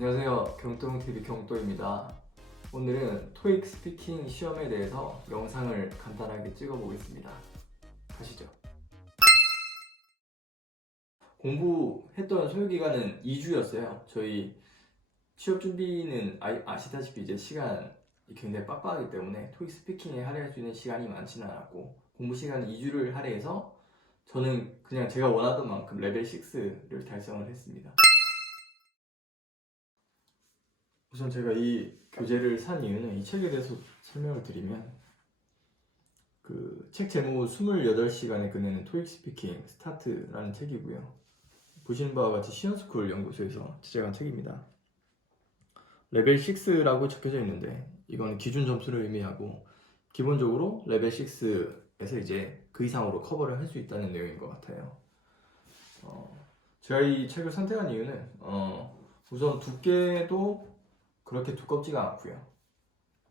안녕하세요. 경똥TV 경또입니다. 오늘은 토익 스피킹 시험에 대해서 영상을 간단하게 찍어보겠습니다. 가시죠. 공부했던 소요기간은 2주였어요. 저희 취업 준비는 아시다시피 이제 시간이 굉장히 빡빡하기 때문에 토익 스피킹에 할애할 수 있는 시간이 많지는 않았고, 공부 시간은 2주를 할애해서 저는 그냥 제가 원하던 만큼 레벨 6를 달성을 했습니다. 우선 제가 이 교재를 산 이유는, 이 책에 대해서 설명을 드리면, 그 책 제목은 28시간에 끝내는 토익 스피킹 스타트라는 책이고요. 보시는 바와 같이 시연스쿨 연구소에서 제작한 책입니다. 레벨 6라고 적혀져 있는데, 이건 기준 점수를 의미하고, 기본적으로 레벨 6에서 이제 그 이상으로 커버를 할 수 있다는 내용인 것 같아요. 제가 이 책을 선택한 이유는 우선 두께도 그렇게 두껍지가 않고요.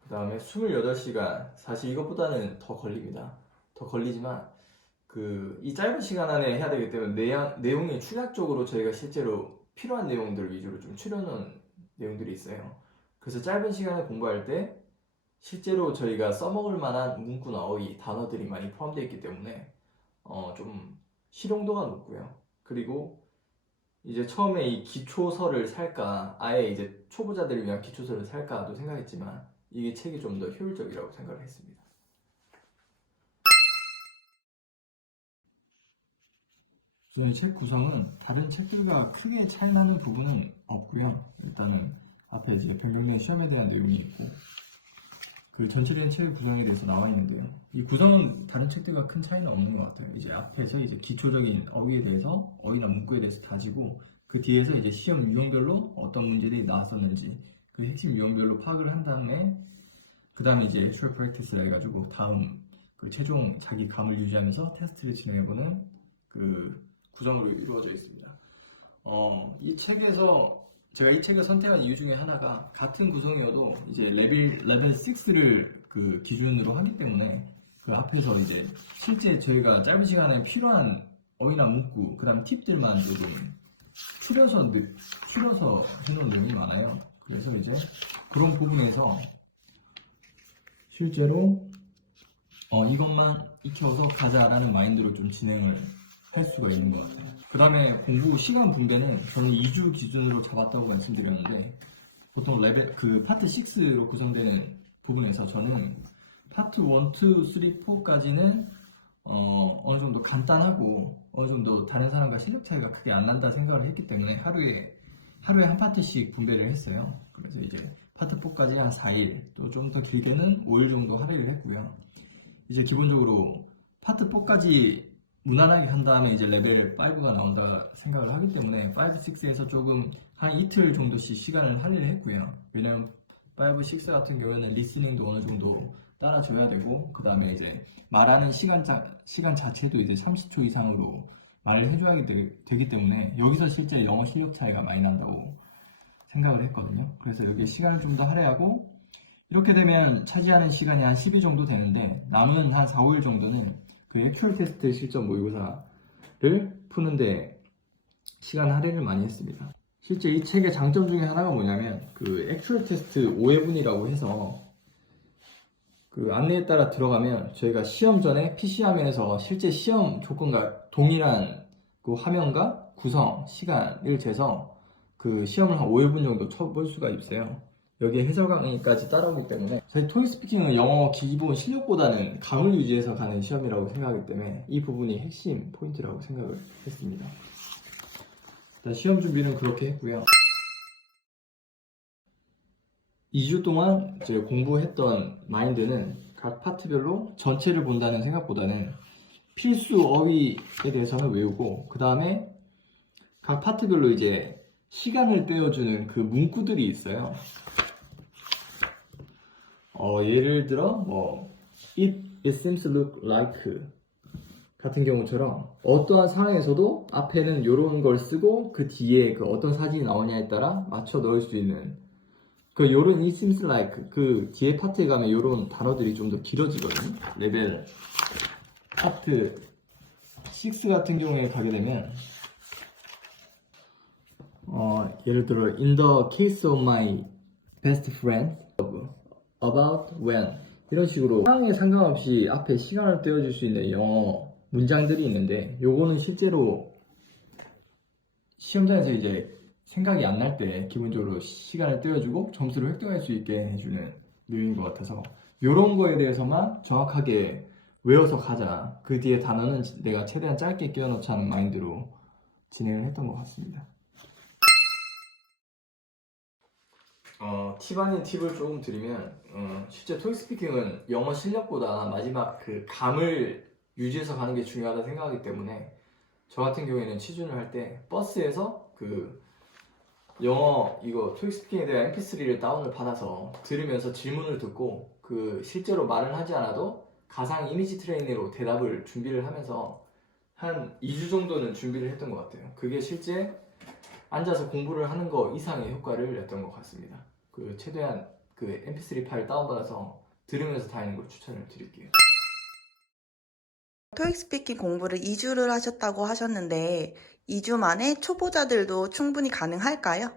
그 다음에 28시간, 사실 이것보다는 더 걸립니다. 더 걸리지만 이 짧은 시간 안에 해야 되기 때문에 내용이 축약적으로 저희가 실제로 필요한 내용들 위주로 좀 추려놓은 내용들이 있어요. 그래서 짧은 시간에 공부할 때 실제로 저희가 써먹을 만한 문구나 어휘, 단어들이 많이 포함되어 있기 때문에 좀 실용도가 높고요. 그리고 이제 처음에 이 기초서를 살까, 아예 이제 초보자들을 위한 기초서를 살까도 생각했지만, 이게 책이 좀 더 효율적이라고 생각을 했습니다. 저희 책 구성은 다른 책들과 크게 차이 나는 부분은 없고요. 일단은 앞에 이제 변경된 시험에 대한 내용이 있고, 그 전체적인 책 구성에 대해서 나와 있는데요. 이 구성은 다른 책들과 큰 차이는 없는 것 같아요. 이제 앞에서 이제 기초적인 어휘에 대해서, 어휘나 문구에 대해서 다지고, 그 뒤에서 이제 시험 유형별로 어떤 문제들이 나왔었는지 그 핵심 유형별로 파악을 한 다음에, 그 다음에 이제 actual practice라 해가지고 다음 그 최종 자기 감을 유지하면서 테스트를 진행해보는 그 구성으로 이루어져 있습니다. 이 책에서 제가 이 책을 선택한 이유 중에 하나가, 같은 구성이어도 이제 레벨 6를 그 기준으로 하기 때문에 그 앞에서 이제 실제 저희가 짧은 시간에 필요한 어휘나 문구, 그 다음 팁들만 조금 추려서 해놓은 내용이 많아요. 그래서 이제 그런 부분에서 실제로 이것만 익혀서 가자라는 마인드로 좀 진행을 할 수가 있는 것 같아요. 그 다음에 공부 시간 분배는 저는 2주 기준으로 잡았다고 말씀드렸는데, 보통 레벨 파트 6로 구성되는 부분에서 저는 파트 1, 2, 3, 4까지는 어느 정도 간단하고 어느 정도 다른 사람과 실력 차이가 크게 안 난다 생각을 했기 때문에 하루에 한 파트씩 분배를 했어요. 그래서 이제 파트 4까지 한 4일, 또 좀 더 길게는 5일 정도 할애를 했고요. 이제 기본적으로 파트 4까지 무난하게 한 다음에 이제 레벨 5가 나온다 생각을 하기 때문에 5, 6에서 조금 한 이틀 정도씩 시간을 할애를 했고요. 왜냐면 5, 6 같은 경우에는 리스닝도 어느 정도 따라줘야 되고, 그 다음에 이제 말하는 시간 자체도 이제 30초 이상으로 말을 해줘야 되기 때문에 여기서 실제 영어 실력 차이가 많이 난다고 생각을 했거든요. 그래서 여기 시간을 좀 더 할애하고, 이렇게 되면 차지하는 시간이 한 10일 정도 되는데, 남은 한 4, 5일 정도는 그 액츄얼 테스트 실전 모의고사를 푸는데 시간 할애를 많이 했습니다. 실제 이 책의 장점 중에 하나가 뭐냐면, 그 액츄얼 테스트 5회분이라고 해서 그 안내에 따라 들어가면 저희가 시험 전에 PC화면에서 실제 시험 조건과 동일한 그 화면과 구성 시간을 재서 그 시험을 한 5회분 정도 쳐볼 수가 있어요. 여기에 해설 강의까지 따라오기 때문에 저희 토익 스피킹은 영어 기본 실력보다는 감을 유지해서 가는 시험이라고 생각하기 때문에 이 부분이 핵심 포인트라고 생각을 했습니다. 일단 시험 준비는 그렇게 했고요. 2주 동안 제가 공부했던 마인드는 각 파트별로 전체를 본다는 생각보다는 필수 어휘에 대해서는 외우고, 그 다음에 각 파트별로 이제 시간을 떼어주는 그 문구들이 있어요. 예를 들어 it seems to look like 같은 경우처럼 어떠한 상황에서도 앞에는 이런 걸 쓰고 그 뒤에 그 어떤 사진이 나오냐에 따라 맞춰 넣을 수 있는 그 요런 it seems like 그 뒤에 파트에 가면 요런 단어들이 좀 더 길어지거든요. 레벨 파트 6 같은 경우에 가게 되면 예를 들어 in the case of my best friend about when 이런 식으로 상황에 상관없이 앞에 시간을 떼어줄 수 있는 영어 문장들이 있는데 요거는 실제로 시험장에서 이제 생각이 안 날 때 기본적으로 시간을 떼어주고 점수를 획득할 수 있게 해주는 내용인 것 같아서 요런 거에 대해서만 정확하게 외워서 가자. 그 뒤에 단어는 내가 최대한 짧게 끼워 넣자는 마인드로 진행을 했던 것 같습니다. 팁 아닌 팁을 조금 드리면 실제 토익 스피킹은 영어 실력보다 마지막 그 감을 유지해서 가는 게 중요하다 생각하기 때문에 저 같은 경우에는 취준을 할 때 버스에서 그 영어 이거 토익 스피킹에 대한 mp3를 다운을 받아서 들으면서 질문을 듣고 그 실제로 말은 하지 않아도 가상 이미지 트레이닝으로 대답을 준비를 하면서 한 2주 정도는 준비를 했던 것 같아요. 그게 실제 앉아서 공부를 하는 거 이상의 효과를 냈던 것 같습니다. 그 최대한 그 mp3 파일 다운받아서 들으면서 다니는 걸 추천을 드릴게요. 토익 스피킹 공부를 2주를 하셨다고 하셨는데 2주 만에 초보자들도 충분히 가능할까요?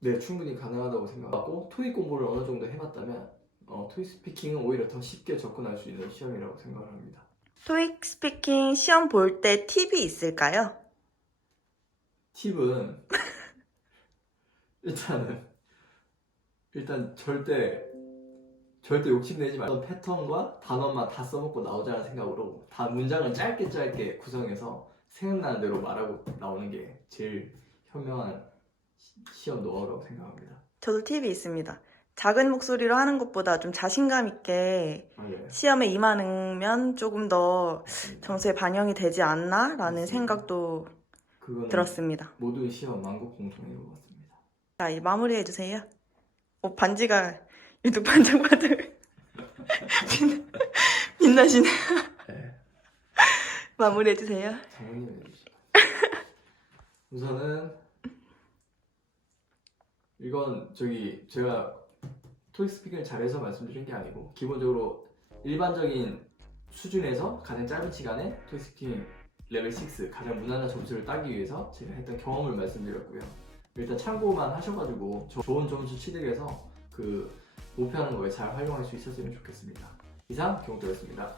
네, 충분히 가능하다고 생각하고 토익 공부를 어느 정도 해봤다면 토익 스피킹은 오히려 더 쉽게 접근할 수 있는 시험이라고 생각을 합니다. 토익 스피킹 시험 볼 때 팁이 있을까요? 팁은 일단 절대 욕심내지 말고 패턴과 단어만 다 써먹고 나오자는 생각으로 다 문장을 짧게 구성해서 생각나는 대로 말하고 나오는 게 제일 현명한 시험 노하우라고 생각합니다. 저도 팁이 있습니다. 작은 목소리로 하는 것보다 좀 자신감 있게 네. 시험에 임하면 조금 더 맞습니다. 점수에 반영이 되지 않나? 라는 맞습니다. 생각도 그거는 들었습니다. 모든 시험 만국 공통인 것 같습니다. 자, 이제 마무리해주세요. 반지가 유독 반짝반짝 빛나시네요. 네. 마무리해주세요. 장모님 해주시죠. 우선은 이건 제가 토익 스피킹을 잘해서 말씀드린 게 아니고 기본적으로 일반적인 수준에서 가장 짧은 시간에 토익 스피킹 레벨 6 가장 무난한 점수를 따기 위해서 제가 했던 경험을 말씀드렸고요. 일단 참고만 하셔가지고 좋은 점수 취득해서 그 목표하는 거에 잘 활용할 수 있었으면 좋겠습니다. 이상 경도였습니다.